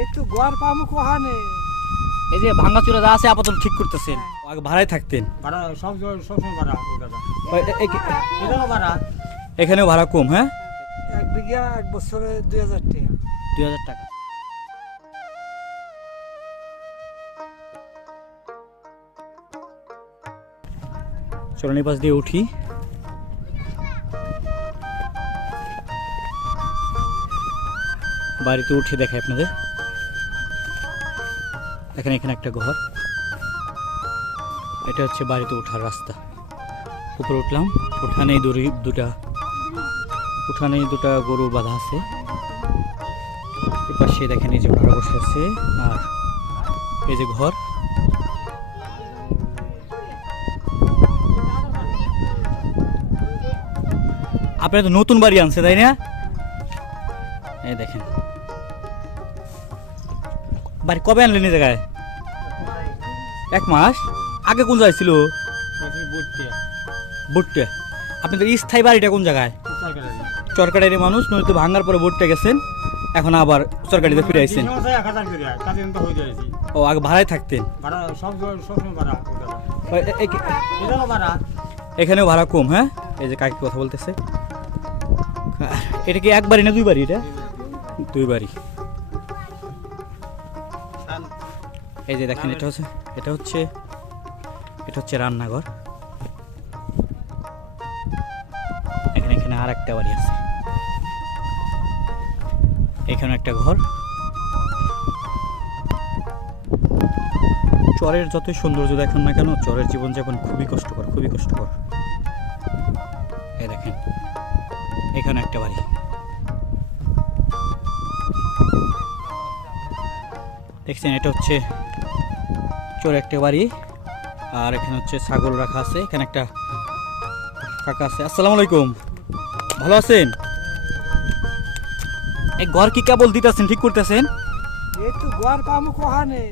এই তো গোয়ার পামু কোহানে। এই যে ভাঙাচুরা যা আছে আপাতত ঠিক করতেছেন। আগে ভাড়ায় থাকতেন। ভাড়া সব সব সময় ভাড়া ভাড়া। এখানেও ভাড়া কম হ্যাঁ? এক বিঘা এক বছরে দুই হাজার টাকা। দুই হাজার টাকা। চলনি পাশ দিয়ে উঠি। বাড়িতে উঠে দেখাই আপনাদের। এখানে এখানে একটা ঘর। এটা হচ্ছে বাড়িতে ওঠার রাস্তা। উপরে উঠলাম, উঠানেই দড়ি দুটা, উঠানেই দুটা গরু বাঁধা আছে। এপাশে দেখেন এই যে ওনারা বসে আছে, আর এই যে ঘর। আপনার তো নতুন বাড়ি আনছে, তাই না? এই দেখেন। বাড়ি কবে আনলেন জায়গায় এক মাস? আগে কোন জায়গায় ছিল? বুটটা। তো স্থায়ী বাড়িটা কোন জায়গায়? চরকাটারি মানুষ, নয়তো ভাঙার পরে বুটটা গেছেন, এখন আবার চরকাটিতে ফিরে যাইছি ও, আগে ভাড়ায় থাকতেন। এখানেও ভাড়া কম হ্যাঁ? এই যে কাকি কথা বলতেছে। এটা কি এক বাড়ি না দুই বাড়ি এটা? দুই বাড়ি। এই যে দেখেন, এটা হচ্ছে এটা হচ্ছে এটা হচ্ছে রান্নাঘর। এখানে এখানে আর একটা বাড়ি আছে। এখানে একটা ঘর। চরের যতই সৌন্দর্য দেখান না কেন, চরের জীবনযাপন খুবই কষ্টকর খুবই কষ্টকর। এই দেখেন, এখানে একটা বাড়ি। দেখছেন, এটা হচ্ছে চোর একটা বাড়ি। আর এখানে হচ্ছে ছাগল রাখা আছে এখানে একটা কাকা আছে। আসসালামু আলাইকুম। ভালো আছেন? এই ঘর কি কেবল দিতেছেন ঠিক করতেছেন? এই তো পামু কোহানে।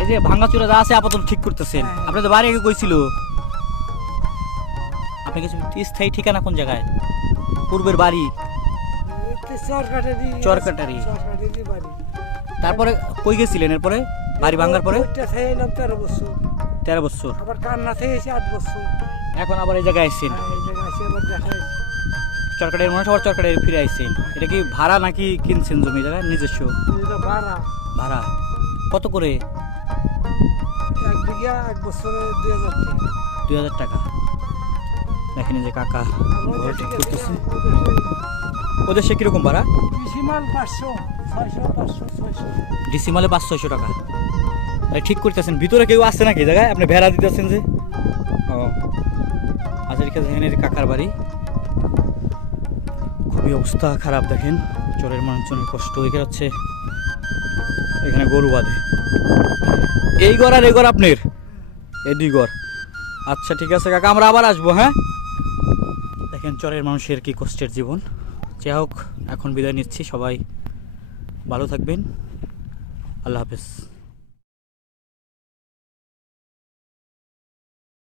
এই যে ভাঙাচুরা যা আছে আপাতত ঠিক করতেছেন। হ্যাঁ। আপনাদের বাড়ি আগে কইছিল আপনি কিছু স্থায়ী ঠিকানা কোন জায়গায়? পূর্বের বাড়ি? চরকাটারি। চরকাটারি। তারপরে কই গেছিলেন এরপরে? বাড়ি ভাঙার পরে? ওইটা তেরো বছর। তেরো বছর। আবার কান্না থেকে আট বছর। এখন আবার এই জায়গায় আসছেন হ্যাঁ, এই জায়গায় এসে আবার দেখা চরকাটের মানুষ আবার চরকাটের ফিরে আসছেন এটা কি ভাড়া নাকি কিনছেন জমি? জায়গা নিজস্ব? এটা ভাড়া। ভাড়া। কত করে? এক বিঘা এক বছরে দুই হাজার টাকা। দুই হাজার টাকা। দেখেন যে কাকা ঘর ঠিক করতেছে ওদের সে কীরকম ভাড়া? কৃষি মাল পাঁচশো ছয়শো পাঁচশো ছয়শো। ডিসিমালে পাঁচ ছয়শো টাকা। আরে ঠিক করতেছেন। ভিতরে কেউ আসছে নাকি? জায়গায় আপনি ভেড়া দিতেছেন যে। ও। আচ্ছা ঠিক কাকার বাড়ি। খুবই অবস্থা খারাপ, দেখেন। চোরের মানুষজনের কষ্ট। এখানে হচ্ছে, এখানে গরু বাঁধে। এই ঘর আর এই ঘর আপনার? এই দুই ঘর। আচ্ছা ঠিক আছে কাকা, আমরা আবার আসব হ্যাঁ? দেখেন, চরের মানুষের কি কষ্টের জীবন। যাই হোক, এখন বিদায় নিচ্ছি। সবাই ভালো থাকবেন। আল্লাহ হাফেজ।